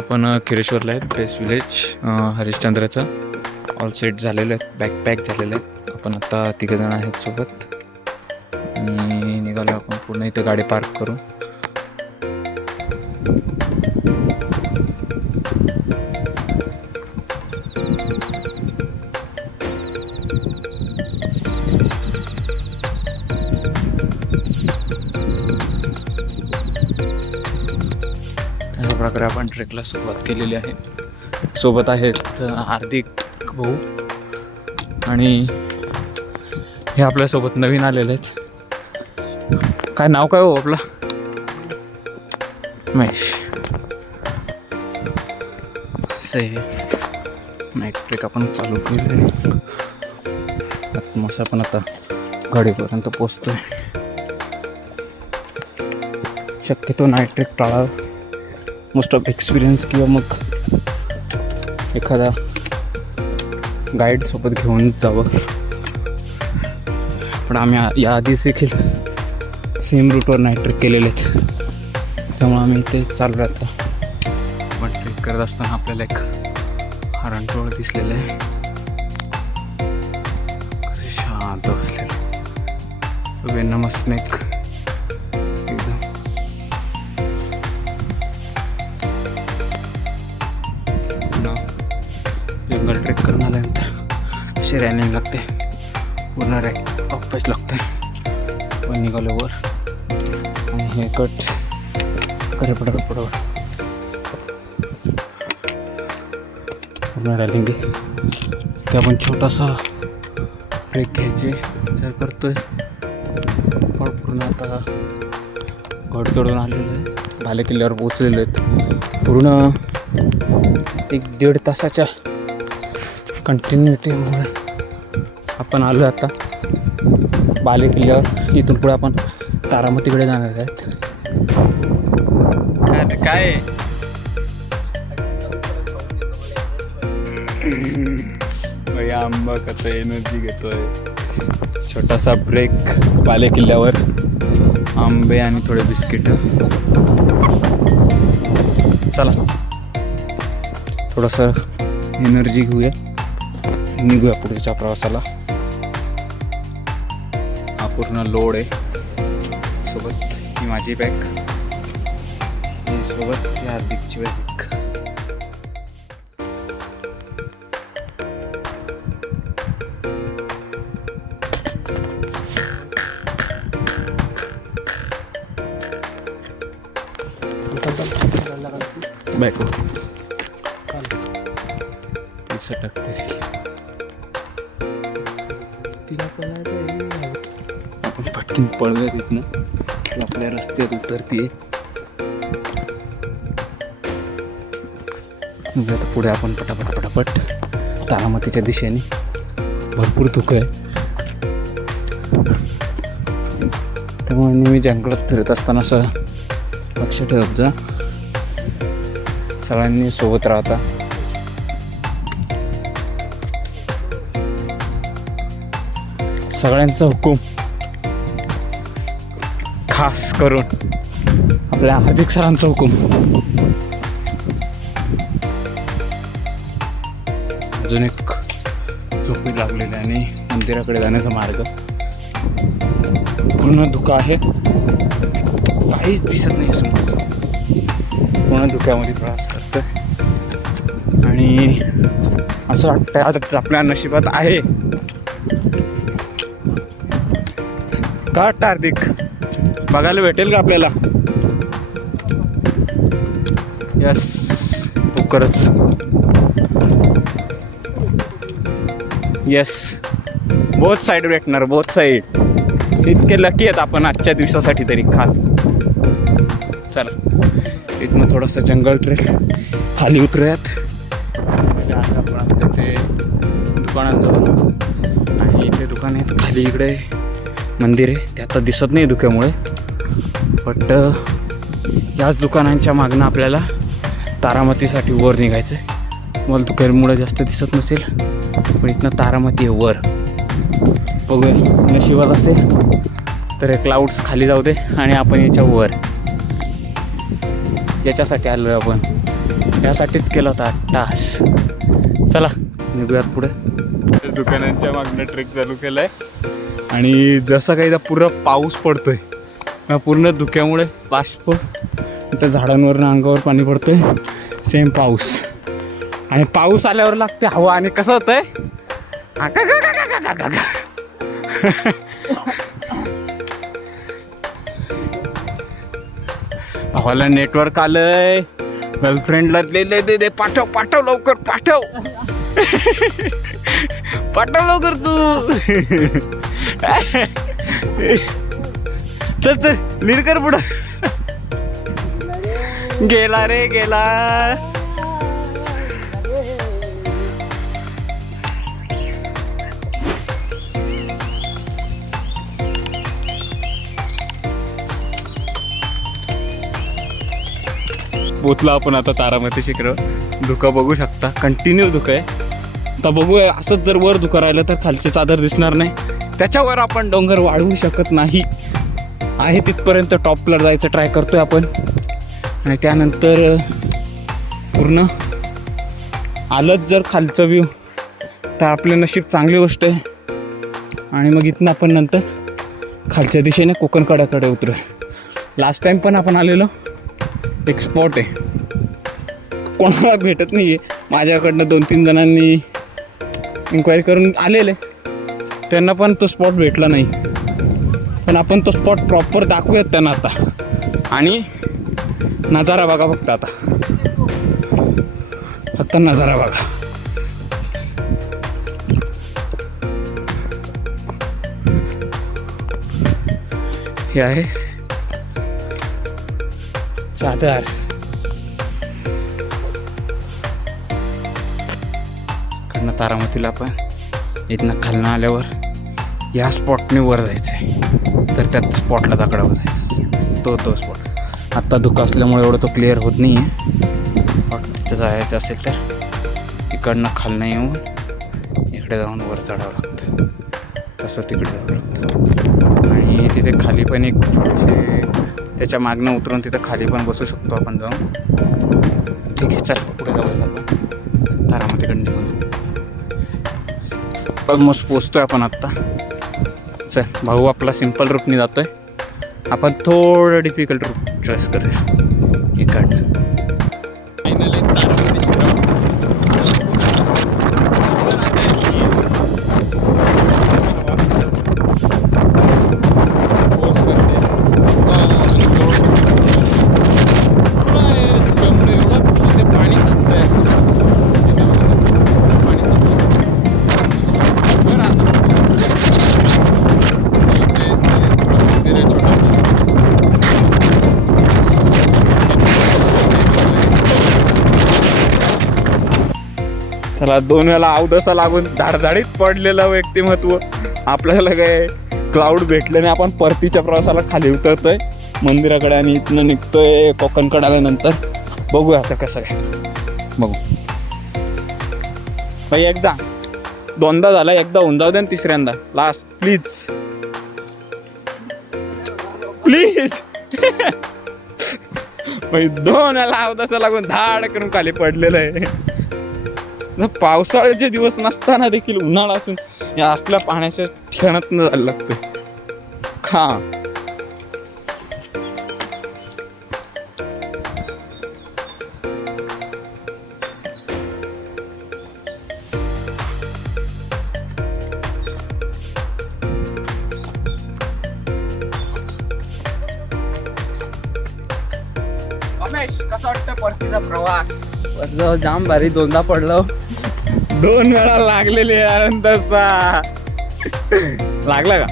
आपण खिरेश्वरला आहेत. Best village हरिश्चंद्राचं all set झालेलं आहे, बॅकपॅक झालेलं आहे. आपण आता तिघंजण आहेत सोबत आणि निघालो आपण पूर्ण इथे गाडी पार्क करून. अशा प्रकारे आपण ट्रेकला सुरुवात केलेली आहे. सोबत आहेत हार्दिक भाऊ आणि हे आपल्यासोबत नवीन आलेले आहेत. काय नाव काय हो आपलं? महेश. नाईट ट्रेक आपण चालू केले. मस्त आपण आता गाडीपर्यंत पोचतोय. शक्यतो नाईट ट्रेक टाळा. मोस्ट ऑफ एक्सपिरियन्स किंवा मग एखादा गाईड सोबत घेऊन जावं. पण आम्ही याआधीच देखील सेम रूटवर नाईट ट्रेक केलेले आहेत, त्यामुळे आम्ही इथे चाललो आता. पण ट्रेक करत असताना आपल्याला एक हरणटोळ दिसलेलं आहे. शांत बसलेलं वेनमस स्नेक. जंगल ट्रेक करून आल्यानंतर अशी रॅनिंग लागते, पूर्ण रॅक ऑफिस लागते. पण निघालो वर आणि हे कट करे पडवत पूर्ण रॅलिंग आहे. ते आपण छोटासा ब्रेक घ्यायचे विचार करतोय. पण पूर्ण आता गड चढून आलेलो आहे, भाले किल्ल्यावर पोचलेलो आहेत. पूर्ण 1-1.5 तासाच्या कंटिन्युटीमुळे आपण आलो आता बाले किल्ल्यावर. इथून पुढे आपण तारामतीकडे जाणार आहेत. काय आंबा कसा एनर्जी घेतोय. छोटासा ब्रेक बाले किल्ल्यावर, आंबे आणि थोडे बिस्किट. चला थोडंसं एनर्जी घेऊया, निघूया पुढच्या प्रवासाला. हा पूर्ण लोड आहे. सोबत ही माझी बॅग, ही सोबत ही हार्दिकची बॅग. बॅग टाकते तिला पण आपण पटकन पळूया तिथनं. आपल्या रस्त्यात उतरते. आता पुढे आपण पटापट तारामतीच्या दिशेने. भरपूर धुकं आहे, त्यामुळे नेहमी जंगलात फिरत असताना असं लक्ष ठेवत जा. सगळ्यांनी सोबत राहता. सगळ्यांचा हुकूम, खास करून आपल्या हार्दिक सरांचा हुकूम. अजून एक झोपडी लागलेली आणि मंदिराकडे जाण्याचा मार्ग. पूर्ण धुका आहे, काहीच दिसत नाही समोर. पूर्ण धुक्यामध्ये प्रवास करतोय आणि असं वाटतंय आता आपल्या नशिबात आहे का हार्दिक, बघायला भेटेल का आपल्याला? यस, लवकरच. येस, बोथ साईड भेटणार, बोथ साईड. इतके लकी आहेत आपण आजच्या दिवसासाठी तरी खास. चला इथनं थोडंसं जंगल ट्रेक खाली उतरूयात. आता आपण आपल्या इथे दुकानात आणि इथे दुकान आहेत खाली. इकडे मंदिर आहे, ते आता दिसत नाही धुक्यामुळे. बट याच दुकानांच्या मागणं आपल्याला तारामतीसाठी वर निघायचं आहे. मला धुक्यामुळे जास्त दिसत नसेल, पण इथनं तारामती आहे वर. बघूया, नशिबात असेल तर क्लाउड्स खाली जाऊ दे आणि आपण याच्या वर. याच्यासाठी आलो आहे आपण. यासाठीच केला होता 8 तास. चला निघूयात पुढे. दुकानांच्या मागनं ट्रेक चालू केलाय आणि जसं काही पूर्ण पाऊस पडतोय, पूर्ण धुक्यामुळे बाष्प इथं झाडांवरनं अंगावर पाणी पडतोय, सेम पाऊस. आणि पाऊस आल्यावर लागते हवा आणि कसं होतंय भावाला नेटवर्क आलंय. गर्लफ्रेंडला दे पाठव पाठव लवकर पाठव पाठव लवकर तू. चल चल लीड कर पुढं. गेला रे गेला. पोचला आपण आता तारामती शिखर. धुकं बघू शकता, कंटिन्यू धुकं आहे. आता बघूया असंच जर वर धुकं राहिलं तर खालची चादर दिसणार नाही. त्याच्यावर आपण डोंगर वाढवू शकत नाही. आहे तिथपर्यंत टॉपला जायचं ट्राय करतोय आपण. आणि त्यानंतर पूर्ण आलंच जर खालचं व्ह्यू तर आपले नशीब चांगली गोष्ट आहे. आणि मग इथनं आपण नंतर खालच्या दिशेने कोकणकड्याकडे उतरूया. लास्ट टाईम पण आपण आलेलो एक स्पॉट आहे, कोणाला भेटत नाही आहे. माझ्याकडनं 2-3 जणांनी इन्क्वायरी करून आलेले, त्यांना पण तो स्पॉट भेटला नाही. पण आपण तो स्पॉट प्रॉपर दाखवूयात त्यांना आता. आणि नजारा बघा फक्त आता नजारा बघा. हे आहे चादर. कडनं तारामतीला आपण इथनं खालनं आल्यावर या स्पॉटने वर जायचं आहे. तर त्या स्पॉटला दगडावर जायचं, तो स्पॉट. आत्ता धुकं असल्यामुळे एवढं तो क्लिअर होत नाही आहे. पण तिथं जायचं असेल तर इकडनं खालनं येऊन इकडे जाऊन वर चढावं लागतं. तसं तिकडे जावं लागतं. आणि तिथे खाली पण एक छोटीशी त्याच्या मागणं उतरून तिथं खाली पण बसू शकतो आपण जाऊन. ठीक आहे, चल पुढे जाऊया आपण तारामती कंटिन्यू. ऑलमोस्ट पोचतोय आपण आत्ता. चल भाऊ आपला सिम्पल रूटने जातोय, आपण थोडं डिफिकल्ट रूट चॉईस करूया इकडनं. फायनली तारामती त्याला 2 वेळा अवदसा लागून धाडधाडीत पडलेलं व्यक्तिमत्व. आपल्याला काय क्लाउड भेटलं नाही, आपण परतीच्या प्रवासाला खाली उतरतोय मंदिराकडे आणि इथनं निघतोय कोकणकडे आल्यानंतर. बघूया आता कसं काय बघू. भाई एकदा 2दा झाला, एकदा होऊन जाऊ दे ना तिसऱ्यांदा लास्ट प्लीज प्लीज. भाई 2 वेळा अवदसा लागून धाड करून खाली पडलेलं आहे. पावसाळ्याचे दिवस नसताना देखील उन्हाळा असून या असल्या पाण्याच्या ठिकाणात न जायला लागतंय. खा कसा वाटतं परतीचा प्रवास? जाम भारी. 2दा पडलो, 2 वेळा लागलेले. तसा लागला का?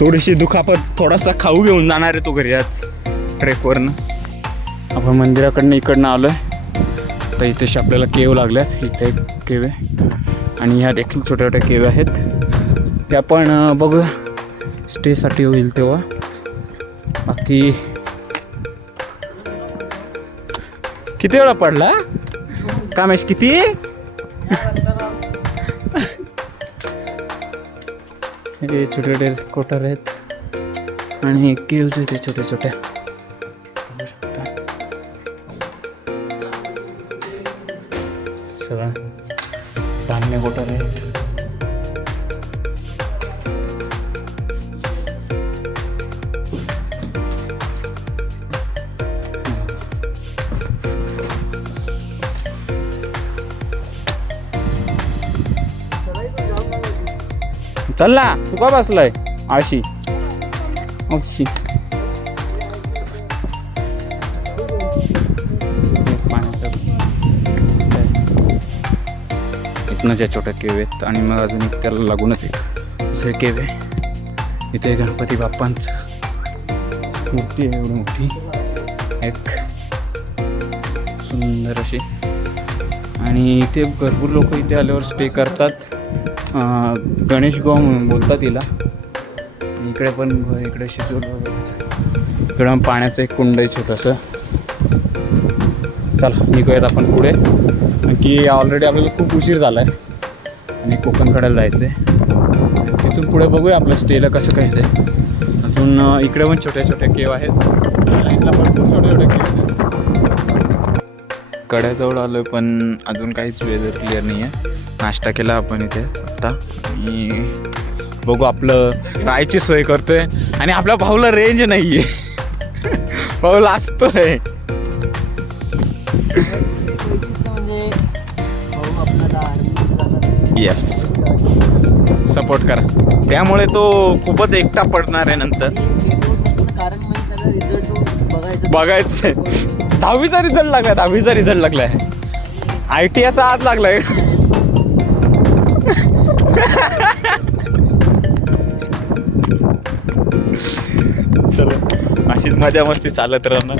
थोडीशी दुखापत, थोडासा खाऊ घेऊन जाणार आहे तो घरी आज ट्रेकवरनं. आपण मंदिराकडनं इकडनं आलोय. तर इथेशी आपल्याला केव लागल्यात. इथे एक केव आहे आणि ह्या देखील छोट्या छोट्या केव आहेत. त्या पण बघूया स्टेसाठी होईल तेव्हा. बाकी किती वेळा पडला कामेश? किती? हे छोटे छोटे कोटर आहेत आणि केव्ज आहेत छोट्या छोट्या. सगळं धान्य गोठा आहे. चल ना, तू का बसलाय आळशी अशी. इथनं ज्या छोट्या केव आहेत आणि मग अजून एक त्याला लागूनच एक दुसरे केव आहे. इथे गणपती बाप्पांचं मूर्ती आहे एवढी मोठी, एक सुंदर अशी. आणि इथे भरपूर लोक इथे आल्यावर स्टे करतात. गणेश गाव म्हणून बोलतात तिला. इकडे पण इकडे इकडं पाण्याचं एक कुंड आहे छोटंसं. चला निघूयात आपण पुढे, की ऑलरेडी आपल्याला खूप उशीर झाला आहे आणि कोकणकड्याला जायचं आहे. तिथून पुढे बघूया आपलं स्टेला कसं काय ते. अजून इकडे पण छोट्या छोट्या केव आहेत, लाईनला भरपूर छोटे छोटे केव आहेत. कड्याजवळ आलो आहे पण अजून काहीच वेदर क्लिअर नाही आहे. नाश्ता केला आपण इथे आत्ता आणि बघू आपलं राहायची सोय करतोय. आणि आपल्या भाऊला रेंज नाही आहे, भाऊ लाजतोय. येस, सपोर्ट करा. त्यामुळे तो खूपच एकटा पडणार आहे नंतर. बघायचंय 10वीचा रिझल्ट लागलाय, 10वीचा रिझल्ट लागलाय. ITIचा आज लागलाय. चलो अशीच मजा मस्ती चालत राहणार.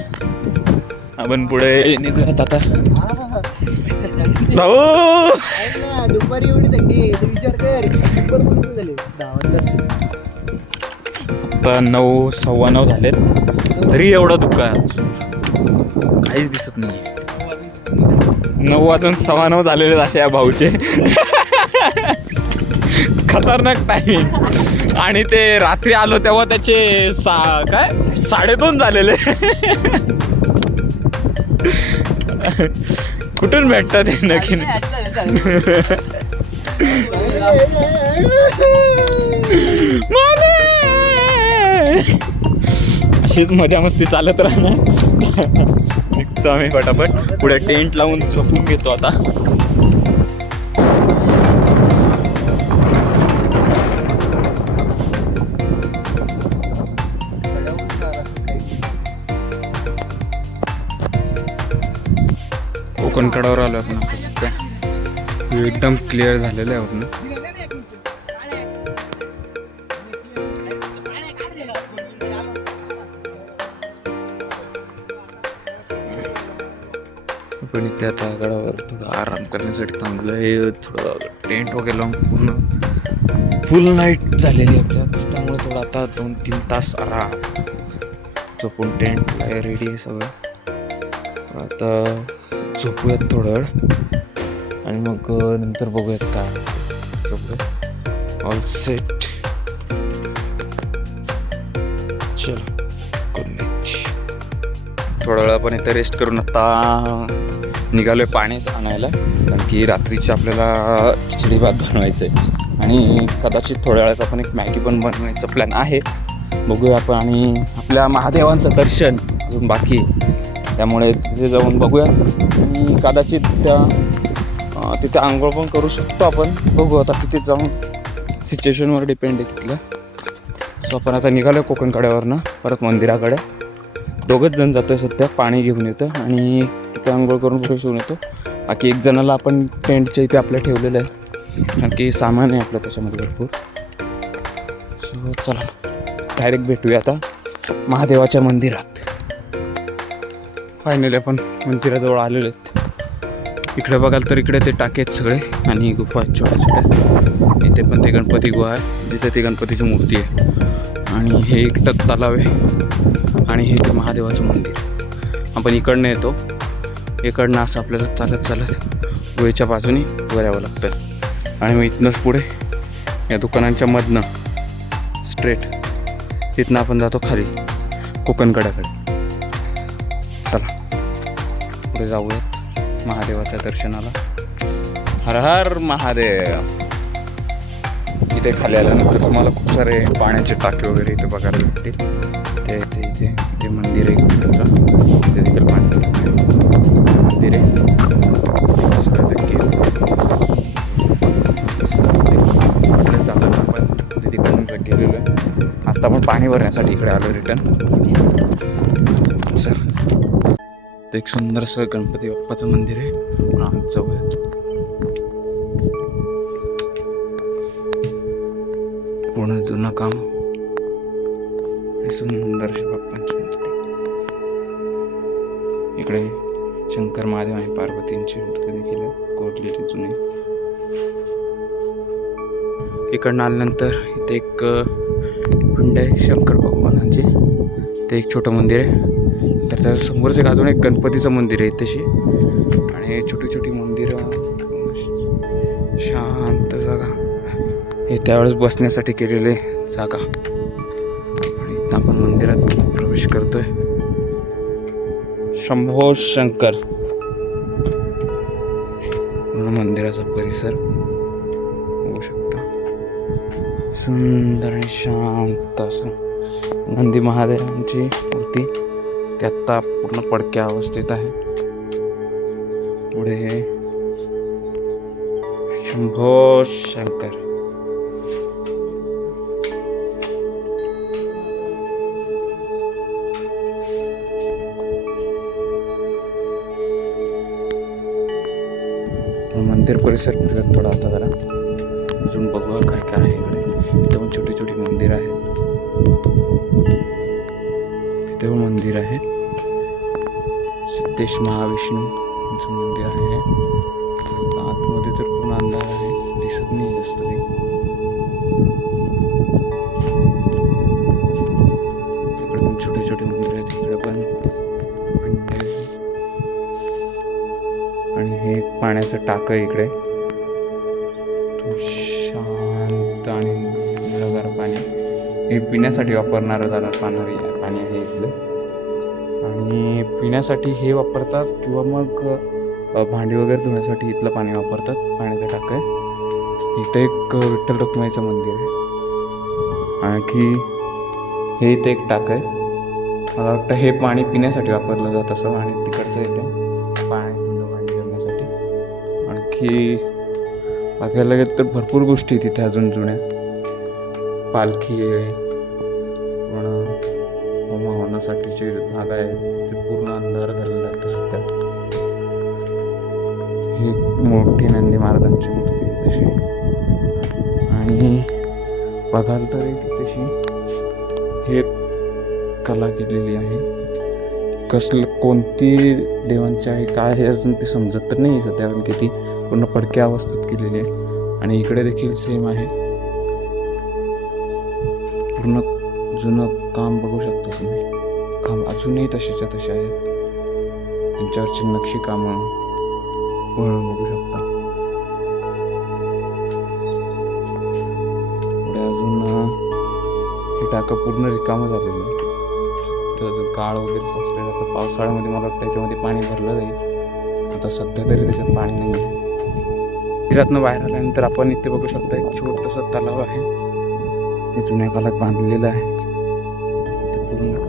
आपण पुढे निघूयात आता. भाऊ दुपारी एवढी थंडी, विचार कर झाले 10 आता 9, 9:15 झालेत तरी एवढं दुःख काहीच दिसत नाही. 9 वाजून 9:15 झालेले असे या भाऊचे. खतरनाक टाइम. आणि ते रात्री आलो तेव्हा त्याचे 2:30 झालेले. कुठून भेटतात ते नक्की. अशीच मजा मस्ती चालत राहणार. निघतो आम्ही पटापट पुढे. टेंट लावून झोपून घेतो आता. कोकणकड्यावर आलो आपण सध्या. एकदम क्लिअर झालेलं आहे आपण. पण इथे आता गडावर थोडं आराम करण्यासाठी थांबलं आहे. थोडं टेंट वगैरे लावून पूर्ण फुल नाईट झालेली आपल्यात. त्यामुळे थोडं आता 2-3 तास आराम झोपून. टेंट काय रेडी आहे सगळं. आता झोपूयात थोडं वेळ आणि मग नंतर बघूयात काय. All set. चल थोडा वेळ आपण इथे रेस्ट करून आता निघालोय पाणी आणायला. कारण की रात्रीची आपल्याला खिचडी भात बनवायचं आहे आणि कदाचित थोड्या वेळात आपण एक मॅगी पण बनवायचं प्लॅन आहे. बघूया आपण. आणि आपल्या महादेवांचं दर्शन अजून बाकी, त्यामुळे तिथे जाऊन बघूया. आणि कदाचित तिथे आंघोळ पण करू शकतो आपण. बघू आता तिथे जाऊन, सिच्युएशनवर डिपेंड आहे तिथलं. सो आपण आता निघालो कोकणकड्यावरनं परत मंदिराकडे. 2घंच जण जातो आहे सध्या. पाणी घेऊन येतो आणि तिथे आंघोळ करून फ्रेश होऊन येतो. बाकी 1 जणाला आपण टेंटच्या इथे आपल्या ठेवलेलं आहे, कारण की सामान आहे आपलं त्याच्यामध्ये भरपूर. सो चला डायरेक्ट भेटूया आता महादेवाच्या मंदिरात. फायनली आपण मंदिराजवळ आलेलो आहेत. इकडे बघाल तर इकडे ते टाके आहेत सगळे आणि गुफा आहेत छोट्या छोट्या. इथे पण ते गणपती गुहा आहे, जिथे ती गणपतीची मूर्ती आहे. आणि हे एकटक तलाव आहे आणि हे ते महादेवाचं मंदिर. आपण इकडनं येतो, इकडनं असं आपल्याला चालत चालत गुहेच्या बाजूने वर यावं लागतं. आणि मग इथनंच पुढे या दुकानांच्या मधनं स्ट्रेट तिथनं आपण जातो खाली कोकणकड्याकडे. चला पुढे जाऊयात महादेवाच्या दर्शनाला. हर हर महादेव. इथे खाली आल्यानंतर तुम्हाला खूप सारे पाण्याचे टाके वगैरे इथे बघायला भेटतील. ते इथे ते मंदिर आहे तिथं देखील पाणी मंदिर आहे. इकडे जाताना आपण तिकडून गेलेलो आहे. आता आपण पाणी भरण्यासाठी इकडे आलो रिटर्न. सर ते एक सुंदरसं गणपती बाप्पाचं मंदिर आहे. जवळ पूर्ण जुनं काम. सुंदरशी बाप्पांची मूर्ती. इकडे शंकर महादेव आणि पार्वतींची मूर्ती देखील कोरलेली जुनी. इकडनं आल्यानंतर इथे एक पिंड आहे शंकर भगवानांची. ते एक छोटं मंदिर आहे. तर त्याच्या समोरच एक अजून एक गणपतीचं मंदिर आहे तशी. आणि छोटी छोटी मंदिरं, शांत जागा. हे त्यावेळेस बसण्यासाठी केलेले जागा. आणि इथं आपण मंदिरात प्रवेश करतोय. शंभो शंकर. मंदिराचा परिसर होऊ शकता. सुंदर आणि शांत असं नंदी महादेवांची मूर्ती. ती आत्ता पूर्ण पडक्या अवस्थेत आहे. पुढे शंभो शंकर. मंदिर परिसर फिरत थोडा आता जरा अजून बघूया काय काय आहे इकडे. इथे पण छोटी छोटी मंदिर आहेत. इथे पण मंदिर आहे. सिद्धेश महाविष्णूंचं मंदिर आहे. आतमध्ये तर पूर्ण अंधार आहे, दिसत नाही जास्त काही. इकडे पण छोटे छोटे मंदिर आहेत. इकडे पण पिंड आहे. आणि हे पाण्याचं टाकं इकडे. शांत आणि निळगार पाणी. हे पिण्यासाठी वापरणारं पाणी आहे इथलं. आणि पिण्यासाठी हे वापरतात किंवा मग भांडी वगैरे धुण्यासाठी इथलं पाणी वापरतात. पाण्याचं टाकं आहे. इथं एक विठ्ठल रखुमाईचं मंदिर आहे. आणखी हे इथं एक टाकं आहे. मला वाटतं हे पाणी पिण्यासाठी वापरलं जात असं. आणि तिकडचं इथे पाणी करण्यासाठी. आणखी बघायला गेलं तर भरपूर गोष्टी तिथे अजून जुन्या. पालखी आहे. होमा होण्यासाठीची जागा आहे. ते पूर्ण अंधार झालेला आहे सध्या. ही मोठी नंदी महाराजांची मूर्ती आहे तशी. आणि बघाल तर तशी हे कला केलेली आहे. कोणती देवांची आहे काय हे अजून ते समजत तर नाही सध्या, कारण की ती पूर्ण पडक्या अवस्थेत केलेली आहे. आणि इकडे देखील सेम आहे. पूर्ण जुनं काम बघू शकता तुम्ही. काम अजूनही तशाच्या तशा आहेत. त्यांच्यावरची नक्षी कामं पूर्ण बघू शकता. पुढे अजून हे टाकं पूर्ण रिकामं झालेलं आहे. त्याचं गाळ वगैरे साचलेलं. आता पावसाळ्यामध्ये मला वाटतं त्याच्यामध्ये पाणी भरलं जाईल. आता सध्या तरी त्याच्यात पाणी नाही आहे. मंदिरातनं बाहेर आल्यानंतर आपण इथे बघू शकता एक छोटंसं तलाव आहे. ते जुन्या काळात बांधलेलं आहे. ते पूर्ण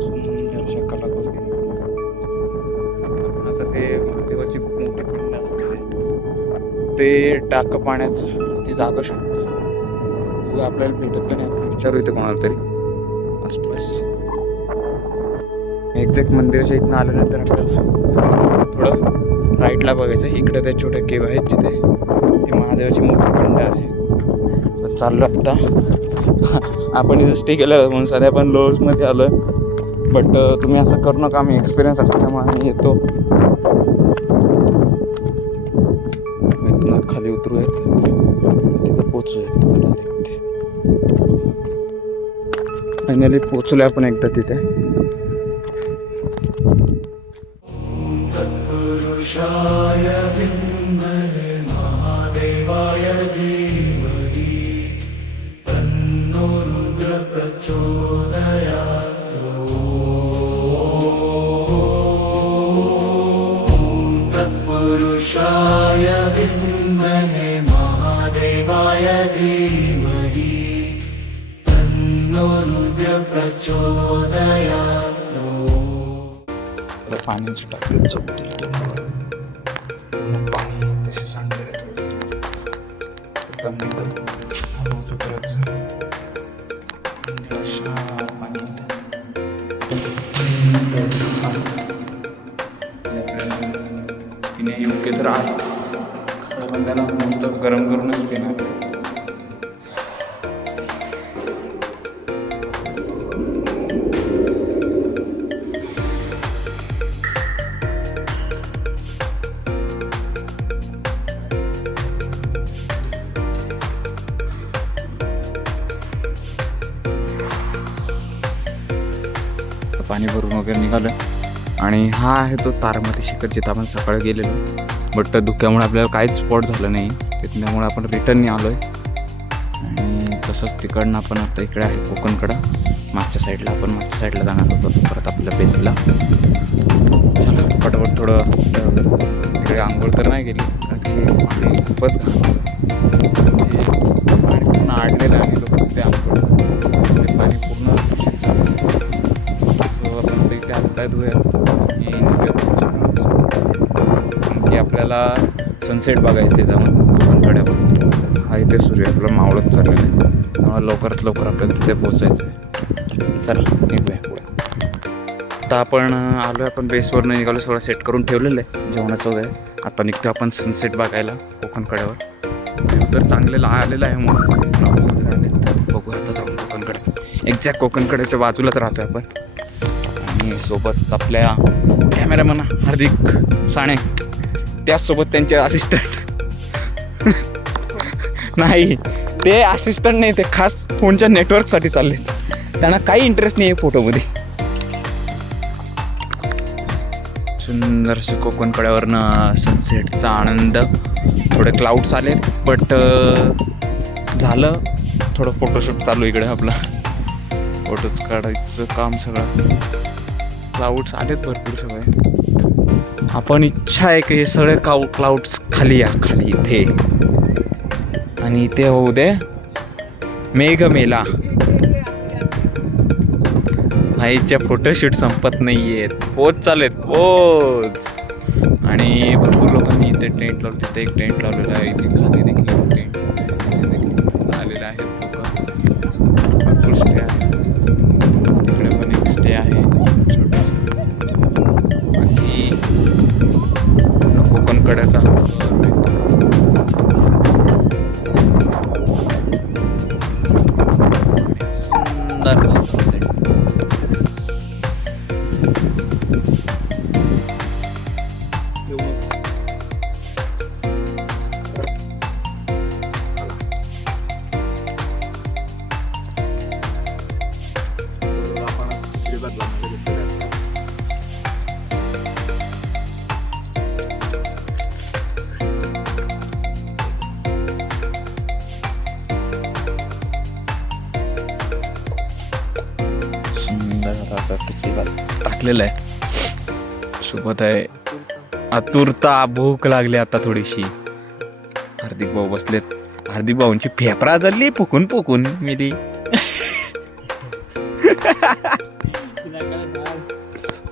सुंदर अशा कलाकृती. आता ते महादेवाची मोठी पिंड असते. ते टाकं पाण्याचं ती जागा शोधतो. आपल्याला भेटत नाही. विचारू इथे कोणाला तरी आसपास. एक्झॅक्ट मंदिराच्या इथनं आल्यानंतर आपल्याला थोडं राईटला बघायचं. इकडे त्या छोट्या केव आहेत जिथे ती महादेवाची मोठी पिंड आहे. पण चाललो आत्ता आपण इथं स्टे केलं म्हणून सध्या आपण लोअर्समध्ये आलो आहे. बट तुम्ही असं करू नका. आम्ही एक्सपिरियन्स असल्यामुळे आम्ही येतो. इथनं खाली उतरूयात. तिथं पोचूयात डायरेक्ट. फायनली पोचलो आपण एकदा तिथे. तत्पुरुषाय विद्महे महादेवाय धीमहि तन्नो रुद्र प्रचोदयात्. ओम तत्पुरुषाय आता पाण्याची टाकीत जाऊ पाणी तसे सांगते एकदम हलवतो करायचं पाणी पिणे योग्य तर आहे पण त्याला मस्त गरम करूनच पिणार. पाणी भरून वगैरे निघालं आणि हा आहे तो तारामती शिखर जिथं आपण सकाळी गेलेलो. बट धुक्यामुळे आपल्याला काहीच स्पॉट झालं नाही त्यामुळे आपण रिटर्ननी आलो आहे. आणि तसंच तिकडनं आपण आता इकडे आहे कोकणकडं मागच्या साईडला जाणार होतो परत आपल्या बेसला. चला पटापट थोडं तिकडे आंघोळ तर नाही गेली कारण की पाणी खूपच पाणी पूर्ण आडलेलं आणि लोक ते आंघोळ ते पाणी पूर्ण इथे हातपाय धुया की आपल्याला सनसेट बघायचं ते जाऊन कोकणकड्यावर. हा इथे सूर्य आपला मावळत चाललेला आहे त्यामुळे लवकरात लवकर आपल्याला तिथे पोचायचं आहे. चला निघूया पुढे. आता आपण आलो आहे आपण बेसवर निघालो सगळं सेट करून ठेवलेलं आहे जेवणाचं वगैरे. आता निघतो आपण सनसेट बघायला कोकणकड्यावर. व्ह्यू तर चांगलेला आलेला आहे मस्त आले तर बघू आता जाऊन कोकणकडे. एक्झॅक्ट कोकणकड्याच्या बाजूलाच राहतो आहे आपण. आणि सोबत आपल्या कॅमेरामन हार्दिक साणे त्याचसोबत त्यांचे असिस्टंट नाही ते असिस्टंट नाही ते खास फोनच्या नेटवर्कसाठी चालले त्यांना काही इंटरेस्ट नाही आहे फोटोमध्ये. सुंदरसे कोकणकड्यावरनं सनसेटचा आनंद. थोडे क्लाउड्स आले बट झालं थोडं फोटोशूट चालू इकडे आपलं फोटोज काढायचं काम सगळं. क्लाउड्स आलेत भरपूर सगळे. आपण इच्छा आहे की हे सगळे क्लाउड्स खाली या खाली इथे आणि इथे होऊ दे मेघमेला. आईच्या फोटोशूट संपत नाही आहेत पोच चालेत पोच. आणि भरपूर लोकांनी इथे टेंट लावलं तिथे एक टेंट लावलेला आहे इथे खाली देखील टेंट आलेला आहे लोक भरपूर स्टे आहे. तिकडे पण एक स्टे आहे आणि कोकणकड्याचा सुंदर टाकलेलं आहे सोबत आहे आतुरता भूक लागली आता थोडीशी. हार्दिक भाऊ बसलेत. हार्दिक भाऊंची फेफरा चालली फुकून फुकून मेली.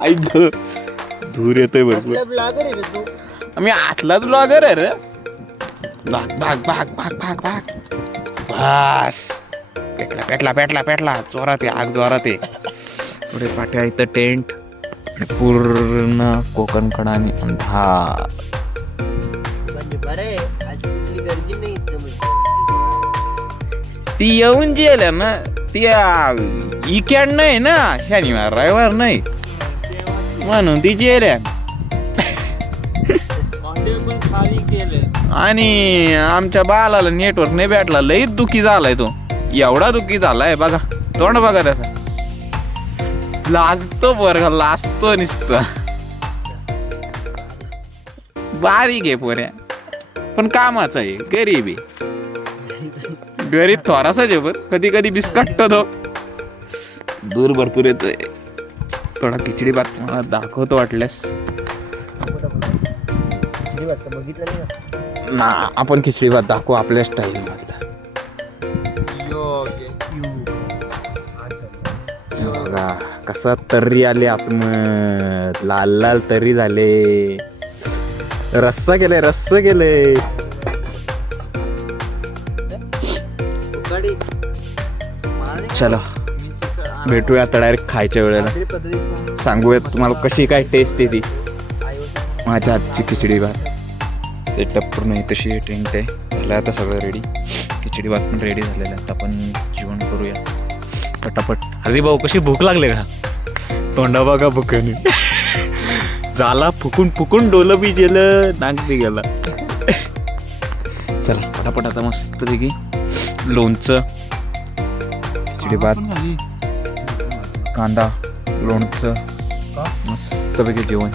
आई धूर येतोय भरपूर. आम्ही आतलाच ब्लॉगर आहे रे. भाग भाग भाग भाग भाग भाग बस पेटला पेटला पेटला पेटला जोरात आहे आग जोरात आहे. थोडे पाट्या इथं टेंट आणि पूर्ण कोकणकडा आणि अंधार. ती येऊन जेल ना ती इकॅन्ड नाही ना शनिवार रविवार नाही म्हणून ती जेल आणि आमच्या बाळाला नेटवर्क नाही भेटला लईच दुखी झालाय तो. एवढा दुखी झालाय बघा तोंड बघा त्याचा. लाजतो बरं लाजतो नुसतं. बारीक आहे पोऱ्या पण कामाचा आहे. गरीब आहे गरीब थोडासा जेवण कधी कधी बिस्कटतो तो. दूर भरपूर येतोय. थोडा खिचडी भात मला दाखवतो वाटल्यास ना. आपण खिचडी भात दाखवू आपल्या स्टाईल मधला. बघा कसा तर्री आले आतमत, लाल लाल तर्री झाले. रस्सा केलंय. चला भेटूया आता डायरेक्ट खायच्या वेळेला. सांगूयात तुम्हाला कशी काय टेस्ट येते माझ्या हातची खिचडी भात. सेटअप पूर्ण आहे, तशी टेंट आहे. झालं आता सगळं रेडी. खिचडी भात पण रेडी झालेलं आहे. आता आपण जेवण करूया पटापट. हरी भाऊ कशी भूक लागले का? तोंडा बघा भुकेने. झाला फुकून डोलं बी गेलं, नाक बी गेला. चला पटापट आता मस्तपैकी लोणचं, खिचडी भात, कांदा, लोणचं, मस्तपैकी जेवण.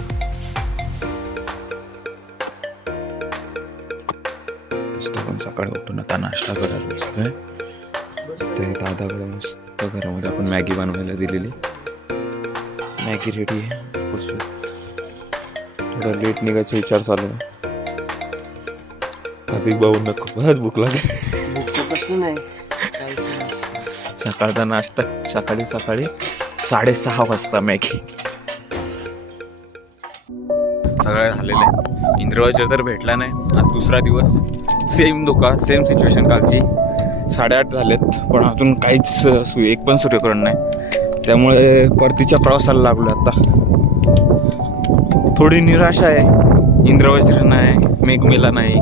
आपण सकाळी उठून आता नाश्ता करायला बसलोय. ते दादाकडे मस्त घरामध्ये आपण मॅगी बनवायला दिलेली. मॅगी रेडी आहे. बसूया. थोडा लेट निघायचा विचार चालू आहे. अधिक भाऊंना खूपच भूक लागली. सकाळचा नाश्ता सकाळी 6:30 वाजता मॅगी. सगळं झालेलं आहे. इंद्रवाजा तर भेटला नाही. आज दुसरा दिवस. सेम सिच्युएशन कालची. 8:30 झालेत पण अजून काहीच एक पण सूर्यकिरण नाही. त्यामुळे परतीच्या प्रवासाला लागलो आता. थोडी निराशा आहे. इंद्रवज्र नाही, मेघमेला नाही.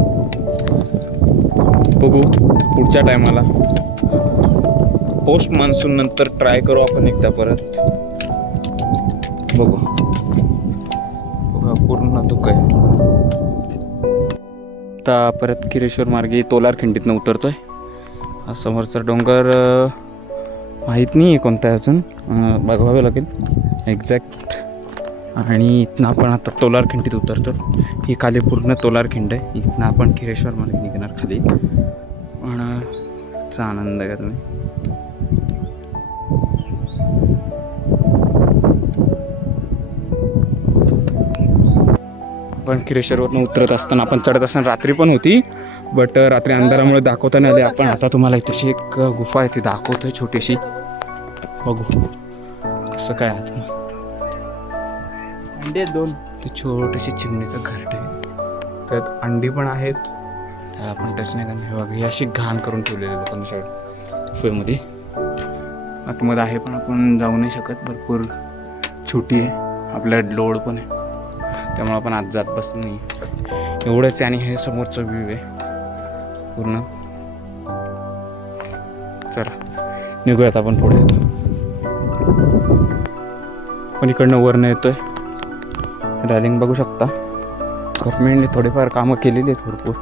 बघू पुढच्या टायमाला. पोस्ट मान्सून नंतर ट्राय करू आपण एकदा परत. बघू पूर्ण धुकं आहे. आता परत किरेश्वर मार्गे तोलारखिंडीतनं उतरतोय. हा समोरचा डोंगर माहीत नाही आहे कोणता आहे अजून, बघावं लागेल एक्झॅक्ट. आणि इथनं आपण आता तोलारखिंडीत उतरतो. ही खाली पूर्ण तोलारखिंड आहे. इथनं आपण खिरेश्वर मार्गे निघणार खाली. पण चा आनंद घ्या तुम्ही. आपण खिरेश्वरवरून उतरत असताना, आपण चढत असताना रात्री पण होती, बट रात्री अंधारामुळे दाखवता नाही आली. आपण आता तुम्हाला इथेशी एक गुफा आहे ती दाखवतोय छोटीशी. बघू कसं काय आत. अंडे 2. ते छोटीशी चिमणीचं घरट आहे. त्यात अंडी पण आहेत. त्याला आपण टच नाही करणार. बघा ही अशी घाण करून ठेवलेली लोकांनी सगळं गुफेमध्ये. आतमध्ये आहे पण आपण जाऊ नाही शकत. भरपूर छोटी आहे. आपल्या लोड पण आहे त्यामुळे आपण आत जात बसत नाही. एवढंच आहे. आणि हे समोरचं व्ह्यू आहे पूर्ण. चला निघूयात आपण पुढे. पण इकडनं वरनं येतोय. रॅलिंग बघू शकता. गव्हर्नमेंटने थोडेफार कामं केलेली आहेत भरपूर.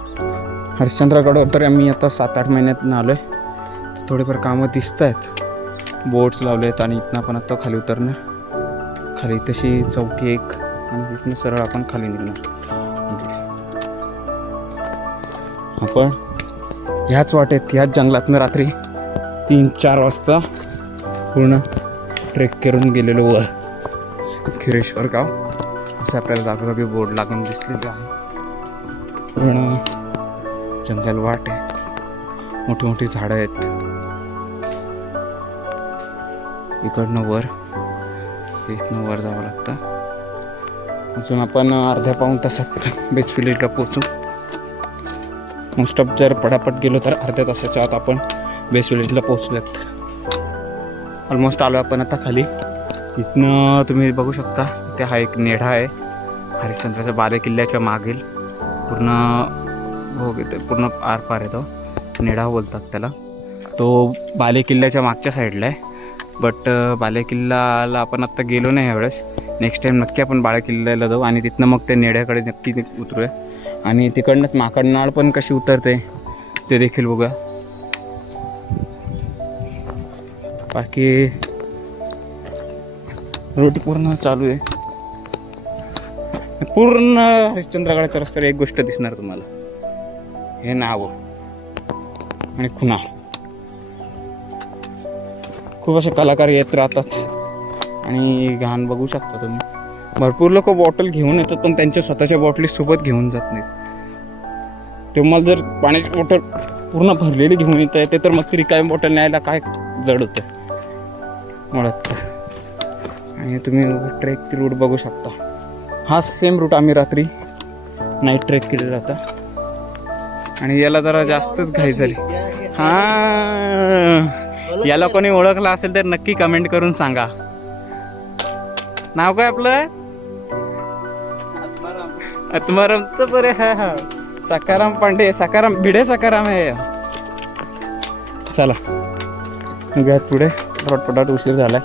हरिश्चंद्रगडवर तर आम्ही आता 7-8 महिन्यात आलो आहे. थोडेफार कामं दिसत आहेत. बोट्स लावले आहेत. आणि इथनं आपण आता खाली उतरणार. खाली तशी चौकी एक आणि तिथनं सरळ आपण खाली निघणार. आपण ह्याच वाटेत ह्याच जंगलातनं रात्री 3-4 वाजता पूर्ण ट्रेक करून गेलेलो वर खिरेश्वर गाव. असं आपल्याला जागोजागी बोर्ड लागून दिसलेले आहे. पूर्ण जंगल वाट आहे. मोठी मोठी झाडं आहेत. इकडनं वर इथनं वर जावं लागतं. अजून आपण अर्ध्या पाऊण तासात बेच विलेजला पोचू. मोस्ट ऑफ जर पटापट गेलो तर अर्ध्या तासाच्या आत आपण बेस विलेजला पोचूयात. ऑलमोस्ट आलो आपण आता खाली. इथनं तुम्ही बघू शकता ते हा एक नेढा आहे. हरिश्चंद्राच्या बालेकिल्ल्याच्या मागील पूर्ण भोग येते. पूर्ण आरपार आहे. तो नेढा बोलतात त्याला. तो बालेकिल्ल्याच्या मागच्या साईडला आहे. बट बालेकिल्ल्याला आपण आत्ता गेलो नाही यावेळेस. नेक्स्ट टाईम नक्की आपण बालेकिल्ल्याला जाऊ आणि तिथनं मग त्या नेढ्याकडे नक्की उतरूया. आणि तिकडनंच माकडनाळ पण कशी उतरते ते देखील बघा. बाकी रोड पूर्ण चालू आहे. पूर्ण हरिश्चंद्रगडाच्या रस्त्यावर एक गोष्ट दिसणार तुम्हाला. हे नाव आणि खुणा. खूप असे कलाकार येत राहतात. आणि घाण बघू शकता तुम्ही. भरपूर लोक बॉटल घेऊन येतात पण त्यांच्या स्वतःच्या बॉटली सोबत घेऊन जात नाहीत. तुम्हाला जर पाण्याची बॉटल पूर्ण भरलेली घेऊन येता येते तर मग तरी काय बॉटल न्यायला काय जड होतं मुळात. आणि तुम्ही ट्रेक रूट बघू शकता. हा सेम रूट आम्ही रात्री नाईट ट्रेक केलेला होता आणि याला जरा जास्तच घाई झाली. हां, याला कोणी ओळखला असेल तर नक्की कमेंट करून सांगा. नाव काय आपलं? आत्मारामचं बरे. हा सकाराम पांडे, सकाराम भिडे सकाराम आहे. चला निघूयात पुढे, पटापट उशीर झालाय.